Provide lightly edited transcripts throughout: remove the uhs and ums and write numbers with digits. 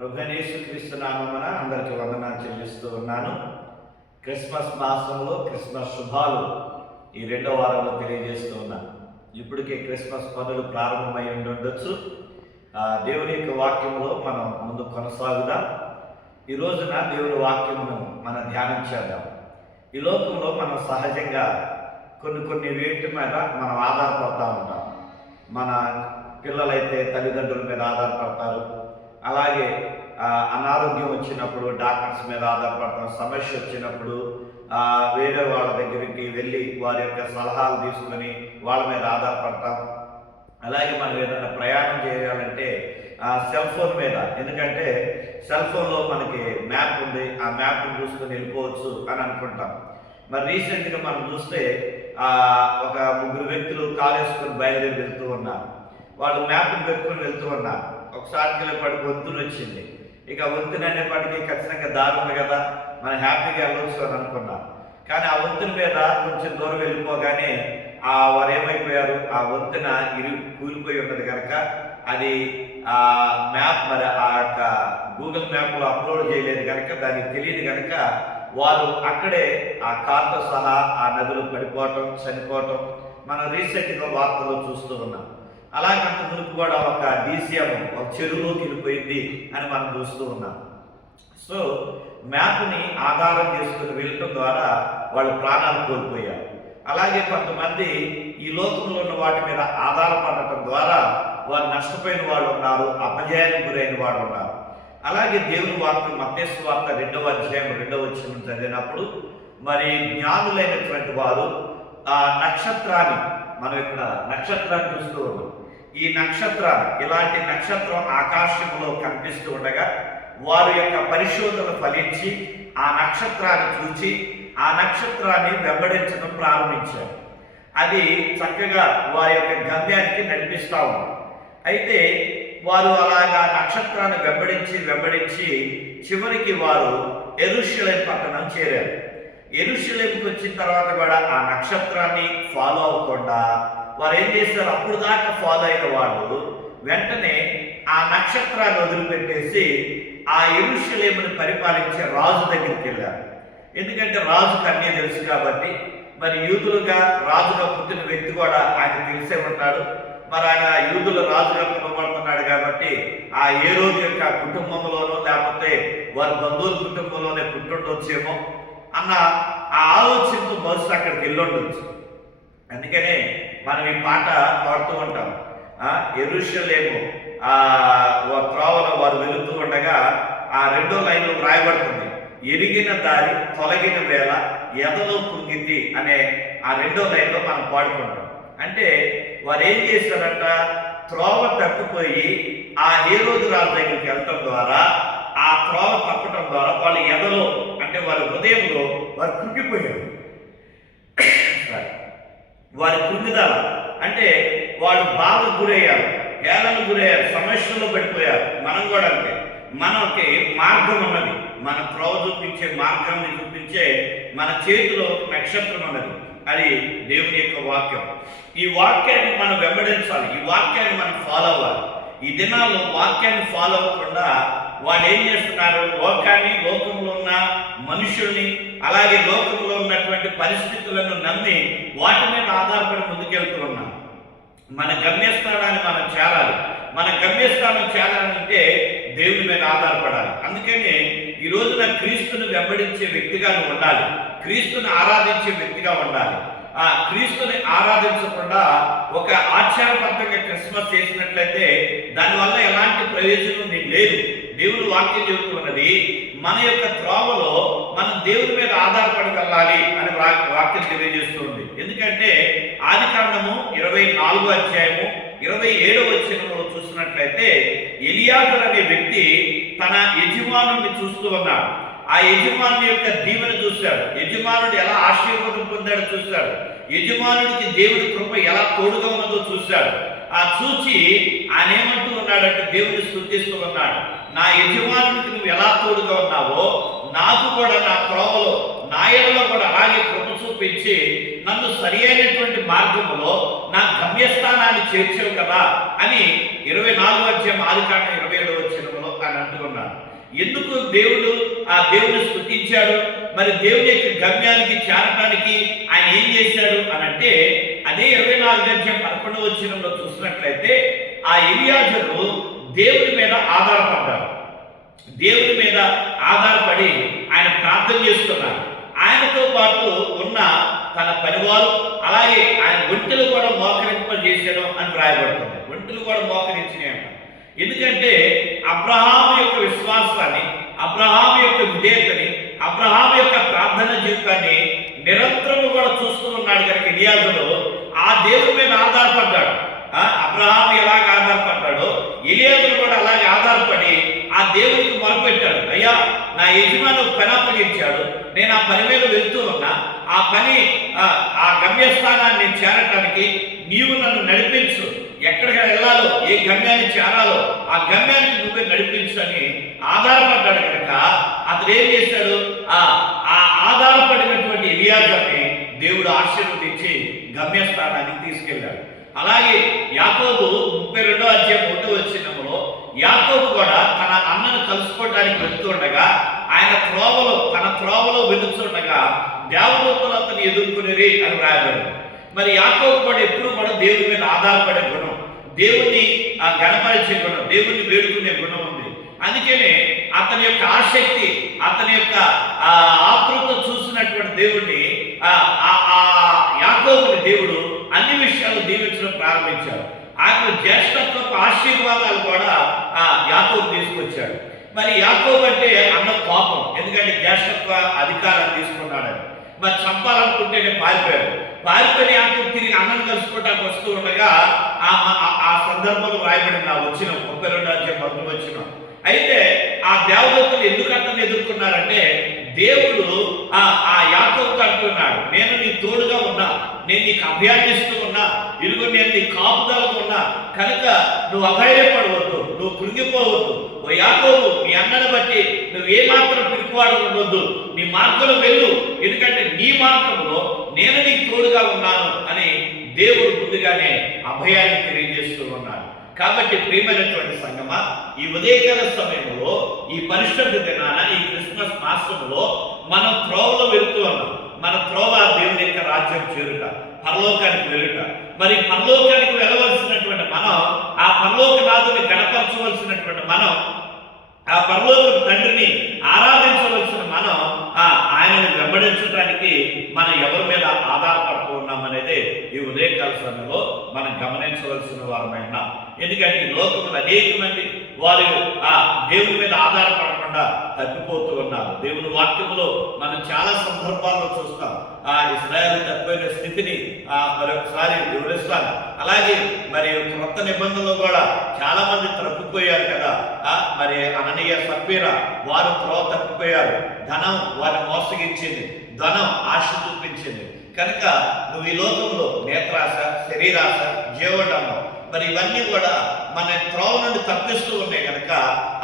ప్రభువైన యేసుక్రీస్తు నామమున అందరికీ వందనాలు చెల్లిస్తూ ఉన్నాను. క్రిస్మస్ మాసంలో క్రిస్మస్ శుభాలు ఈ రెండో వారంలో తెలియజేస్తూ ఉన్నాను. ఇప్పటికే క్రిస్మస్ పనులు ప్రారంభమై ఉండొచ్చు. దేవుని యొక్క వాక్యంలో మనం ముందు కొనసాగుదాం. ఈ రోజున దేవుని వాక్యమును మనం ధ్యానం చేద్దాం. ఈ లోకంలో మనం సహజంగా కొన్ని వేటి మీద మనం ఆధారపడతా ఉంటాం. మన పిల్లలైతే తల్లిదండ్రుల మీద ఆధారపడతారు. అలాగే అనారోగ్యం వచ్చినప్పుడు డాక్టర్స్ మీద ఆధారపడతాం. సమస్య వచ్చినప్పుడు వేరే వాళ్ళ దగ్గరికి వెళ్ళి వారి యొక్క సలహాలు తీసుకొని వాళ్ళ మీద ఆధారపడతాం. అలాగే మనం ఏదైనా ప్రయాణం చేయాలంటే సెల్ ఫోన్ మీద, ఎందుకంటే సెల్ ఫోన్లో మనకి మ్యాప్ ఉంది, ఆ మ్యాప్ని చూసుకొని వెళ్ళిపోవచ్చు అని అనుకుంటాం. మరి రీసెంట్గా మనం చూస్తే ఒక ముగ్గురు వ్యక్తులు కారు వేసుకొని బయలుదేరి వెళ్తూ ఉన్నారు. వాళ్ళు మ్యాప్ని పెట్టుకొని వెళ్తూ ఉన్నారు. ఒకసారి వెళ్ళేపాటికి వంతున వచ్చింది. ఇక వంతున అనేపాటికి ఖచ్చితంగా దారి ఉంది కదా, మనం హ్యాపీగా వెళ్ళవచ్చు అని అనుకున్నాం. కానీ ఆ వంతున మీద కొంచెం దూరం వెళ్ళిపోగానే వారు ఏమైపోయారు, ఆ వంతున కూలిపోయి ఉన్నది కనుక అది మ్యాప్ మరి ఆ యొక్క గూగుల్ మ్యాప్లో అప్లోడ్ చేయలేదు కనుక దానికి తెలియదు కనుక వారు అక్కడే ఆ కార్తో సహా ఆ నదులు పడిపోవటం, చనిపోవటం మనం రీసెంట్గా వార్తల్లో చూస్తూ ఉన్నాం. అలాగంత మునుపు కూడా ఒక DCM ఒక చెరువులోకి వెళ్ళిపోయింది అని మనం చూస్తూ ఉన్నాం. సో మ్యాప్ని ఆధారం చేసుకుని వెళ్ళటం ద్వారా వాళ్ళు ప్రాణాలు కోల్పోయారు. అలాగే కొంతమంది ఈ లోకంలో ఉన్న వాటి మీద ఆధారపడటం ద్వారా వారు నష్టపోయిన వాళ్ళు ఉన్నారు, అపజయానికి గురైన వాడు ఉన్నారు. అలాగే దేవుని వాక్యం మత్తయి సువార్త 2వ అధ్యాయం 2వ వచనం చదివినప్పుడు మరి జ్ఞానులైనటువంటి వారు ఆ నక్షత్రాన్ని, మనం ఇక్కడ నక్షత్రాన్ని చూస్తూ ఉన్నాం. ఈ నక్షత్రాన్ని, ఇలాంటి నక్షత్రం ఆకాశంలో కనిపిస్తూ ఉండగా వారి యొక్క పరిశోధన ఫలించి ఆ నక్షత్రాన్ని చూచి ఆ నక్షత్రాన్ని వెంబడించడం ప్రారంభించారు. అది చక్కగా వారి యొక్క గమ్యానికి నడిపిస్తూ ఉంది. అయితే వారు అలాగా నక్షత్రాన్ని వెంబడించి చివరికి వారు యెరూషలేము పట్టణం చేరారు. యెరూషలేముకి వచ్చిన తర్వాత కూడా ఆ నక్షత్రాన్ని ఫాలో అవ్వకుండా వారు ఏం చేస్తారు, అప్పుడు దాకా ఫాలో అయిన వాళ్ళు వెంటనే ఆ నక్షత్రాన్ని వదిలిపెట్టేసి ఆ యెరూషలేమును పరిపాలించే రాజు దగ్గరికి వెళ్ళారు. ఎందుకంటే రాజుకు అన్నీ తెలుసు కాబట్టి, మరి యూదులుగా రాజుగా పుట్టిన వ్యక్తి కూడా ఆయన తెలిసే ఉంటాడు. మరి ఆయన యూదుల రాజుగా పిలువబడుతున్నాడు కాబట్టి ఆ ఏ రోజు యొక్క కుటుంబంలోనో లేకపోతే వారి బంధువుల కుటుంబంలోనే పుట్టుండొచ్చేమో అన్న ఆ ఆలోచనతో బస్సు అక్కడికి వెళ్ళొండొచ్చు. అందుకనే మనం ఈ పాట పాడుతూ ఉంటాం. యెరూషలేము త్రోవలో వారు వెళుతూ ఉండగా ఆ 2వ లైన్లో రాయబడుతుంది, ఎరిగిన దారి తొలగిన వేళ ఎదలో కృంగితి అనే ఆ 2వ లైన్లో మనం పాడుకుంటాం. అంటే వారు ఏం చేశారంట, త్రోవ తప్పిపోయి ఆ హేరోదు రాజు దగ్గరికి వెళ్ళటం ద్వారా, ఆ త్రోవ తప్పటం ద్వారా వాళ్ళ ఎదలో అంటే వారి హృదయంలో వారు కృంగిపోయారు. వారి కృంగిదల అంటే వాళ్ళు బాధకు గురయ్యారు, హేళనకు గురయ్యారు, సమస్యల్లో పడిపోయారు. మనం కూడా అంటే మనకి మార్గం ఉన్నది, మన త్రోవ చూపించే మార్గాన్ని చూపించే మన చేతిలో నక్షత్రం ఉన్నది, అది దేవుని యొక్క వాక్యం. ఈ వాక్యాన్ని మనం వెంబడించాలి, ఈ వాక్యాన్ని మనం ఫాలో అవ్వాలి. ఈ దినాల్లో వాక్యాన్ని ఫాలో అవ్వకుండా వాళ్ళు ఏం చేస్తున్నారు, లోకంలో ఉన్న మనుషుల్ని అలాగే లోకంలో ఉన్నటువంటి పరిస్థితులను నమ్మి వాటి మీద ఆధారపడి ముందుకెళ్తూ ఉన్నాం. మన గమ్యస్థానాన్ని మనం చేరాలి. మన గమ్యస్థానం చేరాలంటే దేవుని మీద ఆధారపడాలి. అందుకని ఈ రోజున క్రీస్తుని వెంబడించే వ్యక్తిగా ఉండాలి, క్రీస్తుని ఆరాధించే వ్యక్తిగా ఉండాలి. ఆ క్రీస్తుని ఆరాధించకుండా ఒక ఆచారబద్ధంగా క్రిస్మస్ చేసినట్లయితే దానివల్ల ఎలాంటి ప్రయోజనం లేదు. దేవుని వాక్యం చెబుతున్నది, మన యొక్క త్రోవలో మనం దేవుని మీద ఆధారపడి వెళ్ళాలి అని వాక్యం తెలియజేస్తుంది. ఎందుకంటే ఆదికాండము 24వ అధ్యాయము 27వ వచనంలో చూసినట్లయితే ఎలియాజరు అనే వ్యక్తి తన యజమానుడిని చూస్తూ ఉన్నాడు. ఆ యజమానుడి యొక్క దీవెన చూశాడు, యజమానుడు ఎలా ఆశీర్వాదం పొందాడో చూశాడు, యజమానుడికి దేవుడి కృప ఎలా తోడుగా ఉన్నదో చూశాడు. ఆ చూచి ఆయన ఏమంటూ ఉన్నాడంటే దేవుని స్తుతిస్తూ ఉన్నాడు, నా యజమానుడికి నువ్వు ఎలా తోడుగా ఉన్నావో నాకు కూడా నా త్రోవలో నా ఎడలో కూడా అలాగే కృప చూపించి నన్ను సరి అయినటువంటి మార్గంలో నా గమ్యస్థానాన్ని చేర్చావు కదా అని 24వ అధ్యాయం ఆదికాండం 27వ వచనంలో అని అంటున్నాడు. ఎందుకు దేవుడు ఆ దేవుని స్తుతించాడు? మరి దేవుని యొక్క గమ్యానికి చేరటానికి ఆయన ఏం చేశాడు అని అంటే, అదే 24:11 చూసినట్లయితే ఆ ఎలియాజరు దేవుని మీద ఆధారపడ్డాడు. దేవుని మీద ఆధారపడి ఆయన ప్రార్థన చేస్తున్నాడు. ఆయనతో పాటు ఉన్న తన పనివారు, అలాగే ఆయన ఒంటెలు కూడా మోకరింపజేశాడు అని వ్రాయబడుతుంది. ఒంటెలు కూడా మోకరించినాయంట. ఎందుకంటే అబ్రహాము యొక్క విశ్వాసాన్ని, అబ్రహాము యొక్క విధేయతని, అబ్రహాము యొక్క ప్రార్థన జీవితాన్ని నిరంతరం కూడా చూస్తూ ఉన్నాడు కనుక ఎలియాజరు ఆ దేవుని మీద ఆధారపడ్డాడు. అబ్రహాము ఎలాగ ఆధారపడ్డాడో ఎలియాజరు కూడా అలాగే ఆధారపడి ఆ దేవునికి మొరపెట్టాడు. అయ్యా, నా యజమాను పని అప్పగించాడు, నేను ఆ పని మీద వెళ్తూ ఉన్నా, ఆ పని ఆ గమ్యస్థానాన్ని చేరటానికి నీవు నన్ను నడిపించు, ఎక్కడికి వెళ్ళాలో, ఏ గమ్యాన్ని చేరాలో ఆ గమ్యానికి నువ్వే నడిపించు అని ఆధారపడ్డాడు కనుక అతడు ఏం చేశాడు? ఆ ఆధారపడినటువంటి ఎలియాజరుని దేవుడు ఆశీర్వదించి గమ్యస్థానానికి తీసుకెళ్ళాడు. అలాగే యాకోబు 32:1 యాకోబు కూడా తన అన్నను కలుసుకోవడానికి వెళ్తుండగా ఆయన తన త్రోవలో వెళుతుండగా దేవదూతలు అతన్ని ఎదుర్కొనేది అని రాయబడింది. మరి యాకోబు కూడా ఎప్పుడు కూడా దేవుని మీద ఆధారపడే గుణం, దేవుణ్ణి గణపరిచే గుణం, దేవుణ్ణి వేడుకునే గుణం ఉంది. అందుకనే అతని యొక్క ఆసక్తి, అతని యొక్క ఆతృత చూసినటువంటి దేవుణ్ణి యాకోబుని దేవుడు అన్ని విషయాలు దీవించడం ప్రారంభించాడు. ఆయన జ్యేష్ఠత్వపు ఆశీర్వాదాలు కూడా యాకోబు తీసుకొచ్చాడు. మరి యాకోబు అంటే అన్న కోపం, ఎందుకంటే జ్యేష్ఠత్వ అధికారాన్ని తీసుకున్నాడని. మరి చంపాలనుకుంటేనే పారిపోయిన యాకోబు తిరిగి అన్నను కలుసుకోవడానికి వస్తూ ఉండగా ఆ సందర్భంలో రాయబడింది. 32:10 అయితే ఆ దేవదూతలు ఎందుకు అతన్ని ఎదుర్కొన్నారంటే, దేవుడు ఆ యాకోబుతో అంటున్నాడు, నేను నీ తోడుగా ఉన్నా, నేను నీకు అభయాన్నిస్తూ ఉన్నా, ఇరుగు నేను నీ కాపుదలకు ఉన్నా కనుక నువ్వు అభయపడవద్దు, నువ్వు కృంగిపోవద్దు. ఓ యాకోబు, నీ అన్నను బట్టి నువ్వు ఏమాత్రం పిలుపువాడు ఉండొద్దు, నీ మార్గంలో వెళ్ళు, ఎందుకంటే నీ మార్గంలో నేను నీకు తోడుగా ఉన్నాను అని దేవుడు ముందుగానే అభయాన్ని తెలియజేస్తూ ఉన్నాడు. కాబట్టి ప్రియమైనటువంటి సంగమా, ఈ ఉదయకాల సమయంలో, ఈ పరిశుద్ధ దినాన, ఈ క్రిస్మస్ మాసంలో మనం త్రోవలో వెళుతూ ఉన్నాం. మన త్రోవ దేవుని యొక్క రాజ్యం చేరుట, పరలోకానికి వెళ్ళుట. మరి పరలోకానికి వెళ్ళవలసినటువంటి మనం, ఆ పరలోకనాథుని గణపరచవలసినటువంటి మనం, ఆ పరలోక తండ్రిని ఆరాధించవలసిన మనం ఆయనను వెంబడించడానికి మనం ఎవరి మీద ఆధారపడుతూ ఉన్నామనేది ఈ ఉదయకాల సమయంలో మనం గమనించవలసిన వారమైన. ఎందుకంటే ఈ లోకంలో అనేక మంది వారు దేవుని మీద ఆధారపడకుండా తప్పిపోతూ ఉన్నారు. దేవుని వాక్యంలో మనం చాలా సందర్భాల్లో చూస్తాం. ఇశ్రాయేలు తప్పిపోయిన స్థితిని మరొకసారి వివరిస్తాను. అలాగే మరి కొత్త నిబంధనలు కూడా చాలా మంది తప్పిపోయారు కదా. మరి అననీయ సప్పీరా వారు త్రోవ తప్పిపోయారు. ధనం వారిని మోసగించింది, ధనం ఆశ చూపించింది. కనుక నువ్వు ఈ లోకంలో నేత్రాశ, శరీరాశ, జీవడము, మరి ఇవన్నీ కూడా మన త్రోవ నుండి తప్పిస్తూ ఉన్నాయి. కనుక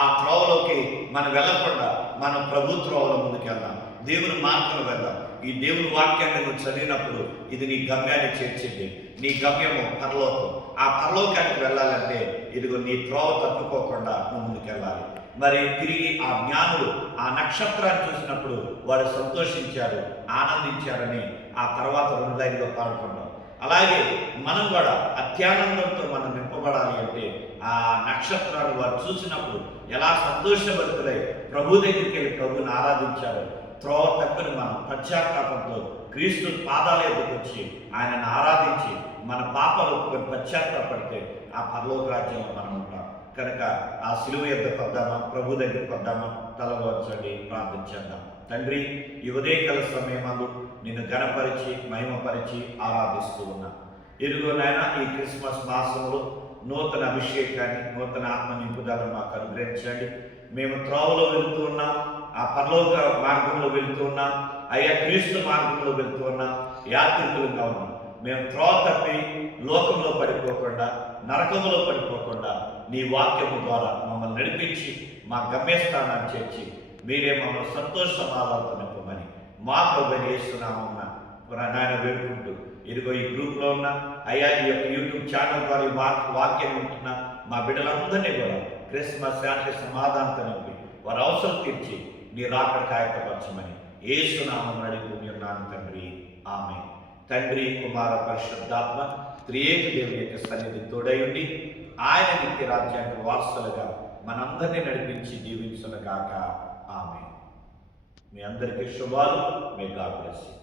ఆ త్రోవలోకి మనం వెళ్ళకుండా మనం ప్రభు త్రోవల ముందుకు వెళ్దాం, దేవుని మార్గంలో వెళ్దాం. ఈ దేవుని వాక్యాన్ని నువ్వు చదివినప్పుడు ఇది నీ గమ్యాన్ని చేర్చింది. నీ గమ్యము పరలోకం. ఆ పరలోకానికి వెళ్ళాలంటే ఇదిగో నీ త్రోవ తప్పుకోకుండా నువ్వు ముందుకు వెళ్ళాలి. మరి తిరిగి ఆ జ్ఞానులు ఆ నక్షత్రాన్ని చూసినప్పుడు వారు సంతోషించారు, ఆనందించారని ఆ తర్వాత 2 లైన్లో పాడుకున్నాం. అలాగే మనం కూడా అత్యానందంతో మనం నింపబడాలి అంటే ఆ నక్షత్రాలు వారు చూసినప్పుడు ఎలా సంతోషభరితులై ప్రభు దగ్గరికి వెళ్ళి ప్రభుని ఆరాధించారు. త్రోవ తప్పిన మనం పశ్చాత్తాపంతో క్రీస్తు పాదాల ఎదుకు వచ్చి ఆయనను ఆరాధించి మన పాపాలు ఒప్పుకొని పశ్చాత్తాపడితే ఆ పరలోక రాజ్యంలో మనం ఉంటాం. కనుక ఆ సిలువ ఎద్దకు వద్దామా, ప్రభు దగ్గరికి వద్దామా, తలవంచండి, ప్రార్థించేద్దాం. తండ్రి, ఈ ఉదయకాల సమయమందు నిన్ను గణపరిచి మహిమపరిచి ఆరాధిస్తూ ఉన్నా. ఇదిగో నాయన, ఈ క్రిస్మస్ మాసంలో నూతన అభిషేకాన్ని, నూతన ఆత్మ నింపుదలను మాకు అనుగ్రహించండి. మేము త్రోవలో వెళుతూ ఉన్నాం, ఆ పరలోక మార్గంలో వెళుతూ ఉన్నాం, అయ్యా క్రీస్తు మార్గంలో వెళుతూ ఉన్నాం, యాత్రికులుగా ఉన్నాం. మేము త్రోవ తప్పి లోకంలో పడిపోకుండా, నరకంలో పడిపోకుండా నీ వాక్యము ద్వారా మమ్మల్ని నడిపించి మా గమ్యస్థానాన్ని చేర్చి మీరే మమ్మల్ని సంతోష సమాధానంతో నింపమని మా ప్రభువుని యేసునామమున నాయన వేడుకుంటూ, ఇదిగో ఈ గ్రూప్లో ఉన్న అయ్యా ఈ యొక్క యూట్యూబ్ ఛానల్ ద్వారా ఈ వాక్యం ఉంటున్న మా బిడ్డలందరినీ కూడా క్రిస్మస్ శాంతి సమాధానంతో నింపి వారి అవసరం తీర్చి నీ రాకడ కాయకపరచమని యేసు నామమున అడిగి తండ్రి, ఆమె. తండ్రి, కుమార, పరిశుద్ధాత్మ త్రియేక దేవుని యొక్క సన్నిధి తోడై ఉండి ఆయన నిత్య రాజ్యానికి వారసులుగా మనందరినీ నడిపించి జీవించునుగాక. ఆమె. మీ అందరికీ శుభాలు. May God bless you.